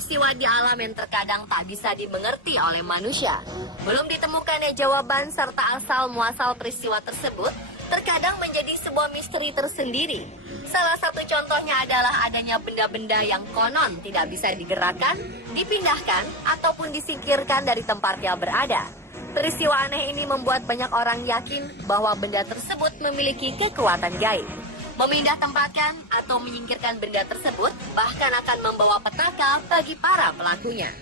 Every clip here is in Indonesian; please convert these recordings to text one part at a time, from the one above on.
peristiwa di alam yang terkadang tak bisa dimengerti oleh manusia. Belum ditemukannya jawaban serta asal-muasal peristiwa tersebut terkadang menjadi sebuah misteri tersendiri. Salah satu contohnya adalah adanya benda-benda yang konon tidak bisa digerakkan, dipindahkan, ataupun disingkirkan dari tempatnya berada. Peristiwa aneh ini membuat banyak orang yakin bahwa benda tersebut memiliki kekuatan gaib. Memindah tempatkan atau menyingkirkan benda tersebut bahkan akan membawa petaka bagi para pelakunya.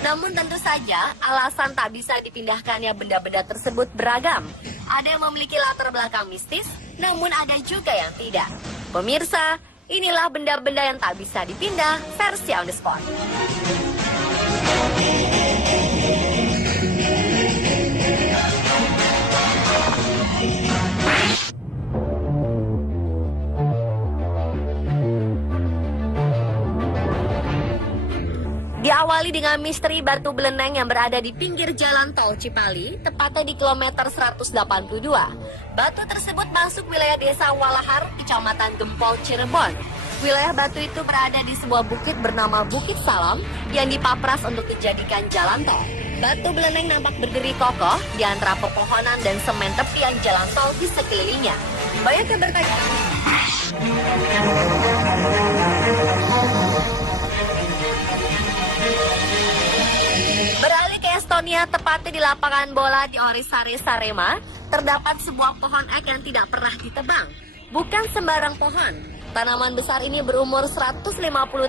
Namun tentu saja alasan tak bisa dipindahkannya benda-benda tersebut beragam. Ada yang memiliki latar belakang mistis, namun ada juga yang tidak. Pemirsa, inilah benda-benda yang tak bisa dipindah versi On The Spot. Diawali dengan misteri batu beleneng yang berada di pinggir jalan tol Cipali, tepatnya di kilometer 182. Batu tersebut masuk wilayah desa Walahar, kecamatan Gempol, Cirebon. Wilayah batu itu berada di sebuah bukit bernama Bukit Salam yang dipapras untuk dijadikan jalan tol. Batu beleneng nampak berdiri kokoh di antara pepohonan dan semen tepian jalan tol di sekelilingnya. Banyak yang bertanya, beralih ke Estonia, tepatnya di lapangan bola di Orisari, Sarema, terdapat sebuah pohon ek yang tidak pernah ditebang. Bukan sembarang pohon. Tanaman besar ini berumur 150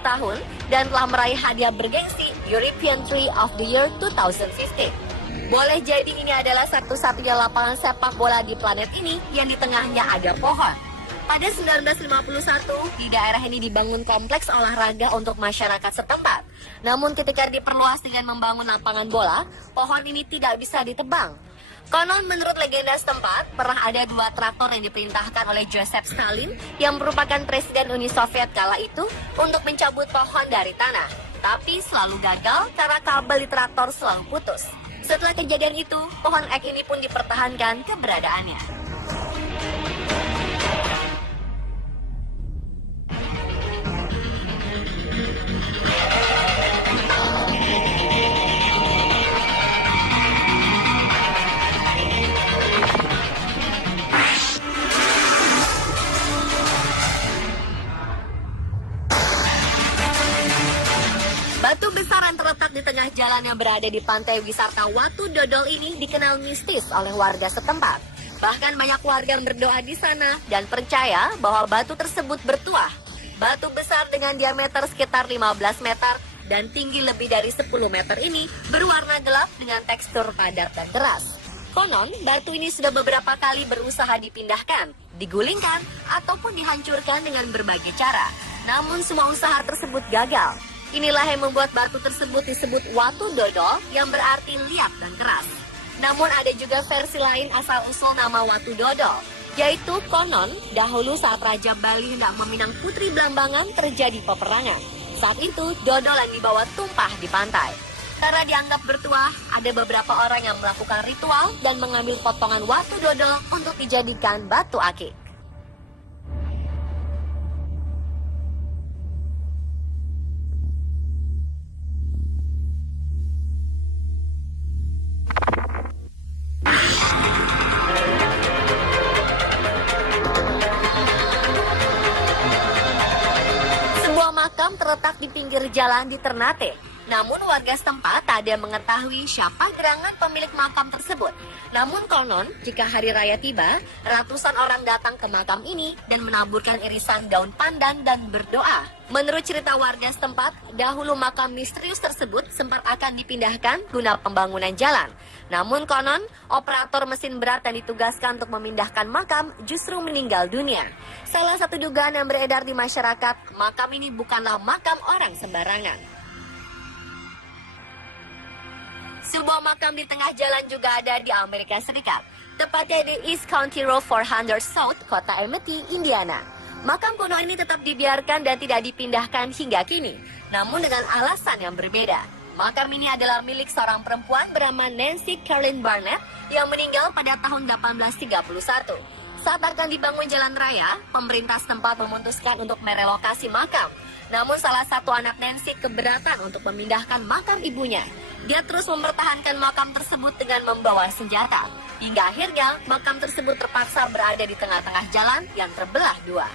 tahun dan telah meraih hadiah bergengsi European Tree of the Year 2015. Boleh jadi ini adalah satu-satunya lapangan sepak bola di planet ini yang di tengahnya ada pohon. Pada 1951, di daerah ini dibangun kompleks olahraga untuk masyarakat setempat. Namun ketika diperluas dengan membangun lapangan bola, pohon ini tidak bisa ditebang. Konon menurut legenda setempat, pernah ada 2 traktor yang diperintahkan oleh Joseph Stalin yang merupakan presiden Uni Soviet kala itu untuk mencabut pohon dari tanah. Tapi selalu gagal karena kabel di traktor selalu putus. Setelah kejadian itu, pohon ek ini pun dipertahankan keberadaannya. Batu besar yang terletak di tengah jalan yang berada di pantai wisata Watu Dodol ini dikenal mistis oleh warga setempat. Bahkan banyak warga yang berdoa di sana dan percaya bahwa batu tersebut bertuah. Batu besar dengan diameter sekitar 15 meter dan tinggi lebih dari 10 meter ini berwarna gelap dengan tekstur padat dan keras. Konon, batu ini sudah beberapa kali berusaha dipindahkan, digulingkan, ataupun dihancurkan dengan berbagai cara. Namun semua usaha tersebut gagal. Inilah yang membuat batu tersebut disebut Watu Dodol yang berarti liat dan keras. Namun ada juga versi lain asal-usul nama Watu Dodol, yaitu konon dahulu saat Raja Bali hendak meminang Putri Blambangan terjadi peperangan. Saat itu dodol yang dibawa tumpah di pantai. Karena dianggap bertuah, ada beberapa orang yang melakukan ritual dan mengambil potongan Watu Dodol untuk dijadikan batu akik. Makam terletak di pinggir jalan di Ternate. Namun warga setempat tak ada yang mengetahui siapa gerangan pemilik makam tersebut. Namun konon, jika hari raya tiba, ratusan orang datang ke makam ini dan menaburkan irisan daun pandan dan berdoa. Menurut cerita warga setempat, dahulu makam misterius tersebut sempat akan dipindahkan guna pembangunan jalan. Namun konon, operator mesin berat yang ditugaskan untuk memindahkan makam justru meninggal dunia. Salah satu dugaan yang beredar di masyarakat, makam ini bukanlah makam orang sembarangan. Sebuah makam di tengah jalan juga ada di Amerika Serikat, tepatnya di East County Road 400 South, kota Amity, Indiana. Makam kuno ini tetap dibiarkan dan tidak dipindahkan hingga kini, namun dengan alasan yang berbeda. Makam ini adalah milik seorang perempuan bernama Nancy Caroline Barnett yang meninggal pada tahun 1831. Saat akan dibangun jalan raya, pemerintah setempat memutuskan untuk merelokasi makam. Namun salah satu anak Nancy keberatan untuk memindahkan makam ibunya. Dia terus mempertahankan makam tersebut dengan membawa senjata. Hingga akhirnya makam tersebut terpaksa berada di tengah-tengah jalan yang terbelah dua.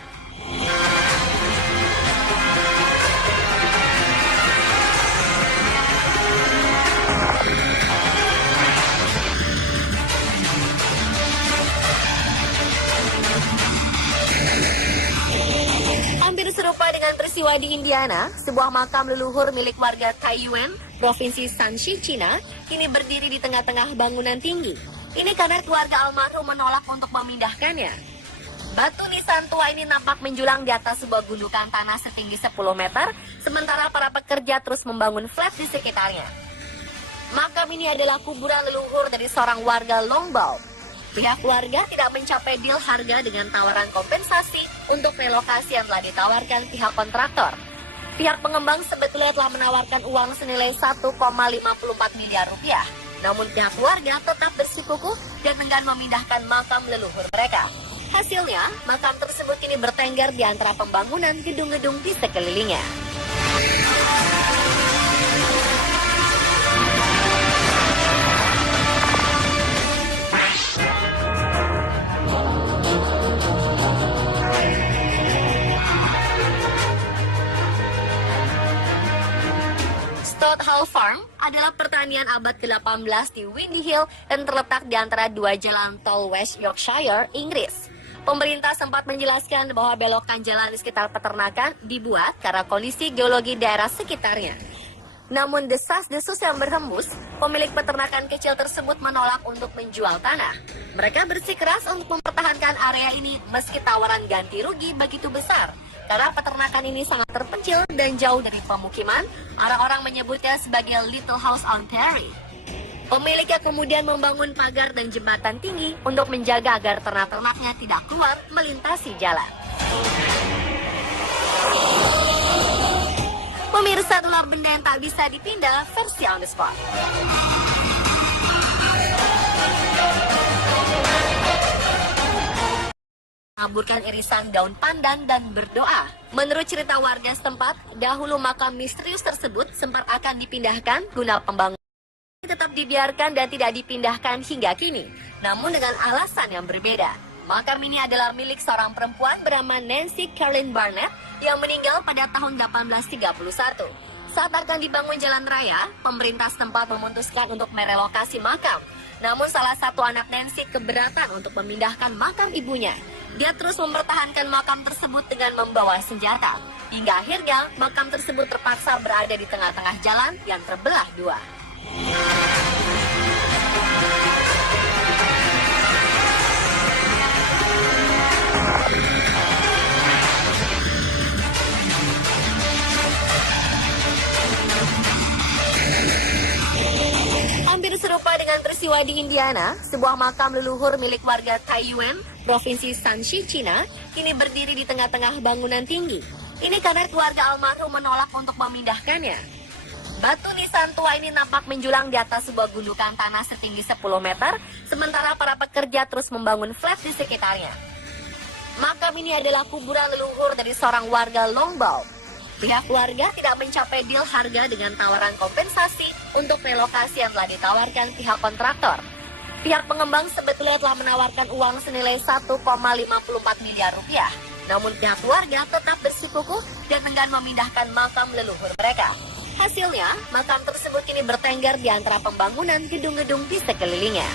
Hampir serupa dengan peristiwa di Indiana, sebuah makam leluhur milik warga Taiyuan, Provinsi Shanxi, Cina, kini berdiri di tengah-tengah bangunan tinggi. Ini karena keluarga almarhum menolak untuk memindahkannya. Batu nisan tua ini nampak menjulang di atas sebuah gundukan tanah setinggi 10 meter, sementara para pekerja terus membangun flat di sekitarnya. Makam ini adalah kuburan leluhur dari seorang warga Longbao. Pihak keluarga tidak mencapai deal harga dengan tawaran kompensasi untuk relokasi yang telah ditawarkan pihak kontraktor. Pihak pengembang sebetulnya telah menawarkan uang senilai 1,54 miliar rupiah. Namun pihak keluarga tetap bersikukuh dan enggan memindahkan makam leluhur mereka. Hasilnya, makam tersebut kini bertengger di antara pembangunan gedung-gedung di sekelilingnya. Stott Hall Farm adalah pertanian abad ke-18 di Windy Hill dan terletak di antara dua jalan tol West Yorkshire, Inggris. Pemerintah sempat menjelaskan bahwa belokan jalan di sekitar peternakan dibuat karena kondisi geologi daerah sekitarnya. Namun desas-desus yang berhembus, pemilik peternakan kecil tersebut menolak untuk menjual tanah. Mereka bersikeras untuk mempertahankan area ini meski tawaran ganti rugi begitu besar. Karena peternakan ini sangat terpencil dan jauh dari pemukiman, orang-orang menyebutnya sebagai Little House on Prairie. Pemiliknya kemudian membangun pagar dan jembatan tinggi untuk menjaga agar ternak-ternaknya tidak keluar melintasi jalan. Pemirsa, itulah benda yang tak bisa dipindah versi on the spot. Mengaburkan irisan daun pandan dan berdoa. Menurut cerita warga setempat, dahulu makam misterius tersebut sempat akan dipindahkan guna pembangunan. Tetap dibiarkan dan tidak dipindahkan hingga kini, namun dengan alasan yang berbeda. Makam ini adalah milik seorang perempuan bernama Nancy Caroline Barnett yang meninggal pada tahun 1831. Saat akan dibangun jalan raya, pemerintah setempat memutuskan untuk merelokasi makam. Namun salah satu anak Nancy keberatan untuk memindahkan makam ibunya. Dia terus mempertahankan makam tersebut dengan membawa senjata. Hingga akhirnya makam tersebut terpaksa berada di tengah-tengah jalan yang terbelah dua. Hampir serupa dengan peristiwa di Indiana, sebuah makam leluhur milik warga Taiyuan, Provinsi Shanxi, Cina, kini berdiri di tengah-tengah bangunan tinggi. Ini karena keluarga almarhum menolak untuk memindahkannya. Batu nisan tua ini nampak menjulang di atas sebuah gundukan tanah setinggi 10 meter, sementara para pekerja terus membangun flat di sekitarnya. Makam ini adalah kuburan leluhur dari seorang warga Longbao. Pihak keluarga tidak mencapai deal harga dengan tawaran kompensasi untuk relokasi yang telah ditawarkan pihak kontraktor. Pihak pengembang sebetulnya telah menawarkan uang senilai 1,54 miliar rupiah. Namun pihak keluarga tetap bersikukuh dan enggan memindahkan makam leluhur mereka. Hasilnya, makam tersebut kini bertengger di antara pembangunan gedung-gedung di sekelilingnya.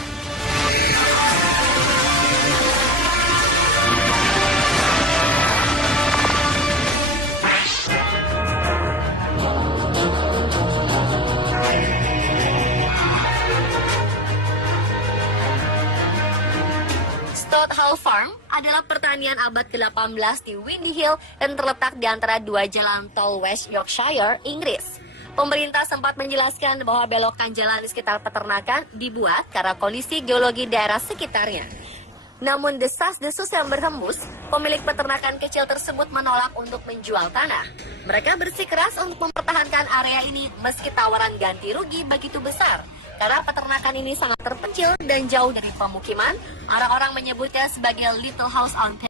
Stott Hall Farm adalah pertanian abad ke-18 di Windy Hill dan terletak di antara dua jalan tol West Yorkshire, Inggris. Pemerintah sempat menjelaskan bahwa belokan jalan di sekitar peternakan dibuat karena kondisi geologi daerah sekitarnya. Namun desas-desus yang berhembus, pemilik peternakan kecil tersebut menolak untuk menjual tanah. Mereka bersikeras untuk mempertahankan area ini meski tawaran ganti rugi begitu besar. Karena peternakan ini sangat terpencil dan jauh dari pemukiman, orang-orang menyebutnya sebagai Little House on Prairie.